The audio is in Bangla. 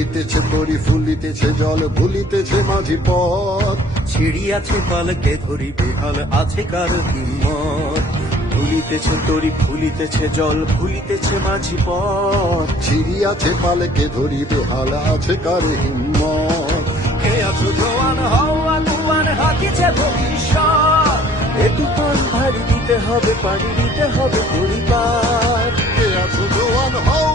ফুলিতেছে তরি ফুলিতেছে জল ভুলিতেছে মাঝি পথ। ছিড়িয়াছে পালকে ধরি বেহাল আছে কার হিম্মত। ফুলিতেছে তরি ফুলিতেছে জল ভুলিতেছে মাঝি পথ। ছিড়িয়াছে পালকে ধরি বেহাল আছে কার হিম্মত। কে আছো জোয়ান হও আগুয়ান হাকিছে ভবিষ্যৎ। এ তুফান ভারী দিতে হবে পানি দিতে হবে পরিবার। কে আছো জোয়ান হও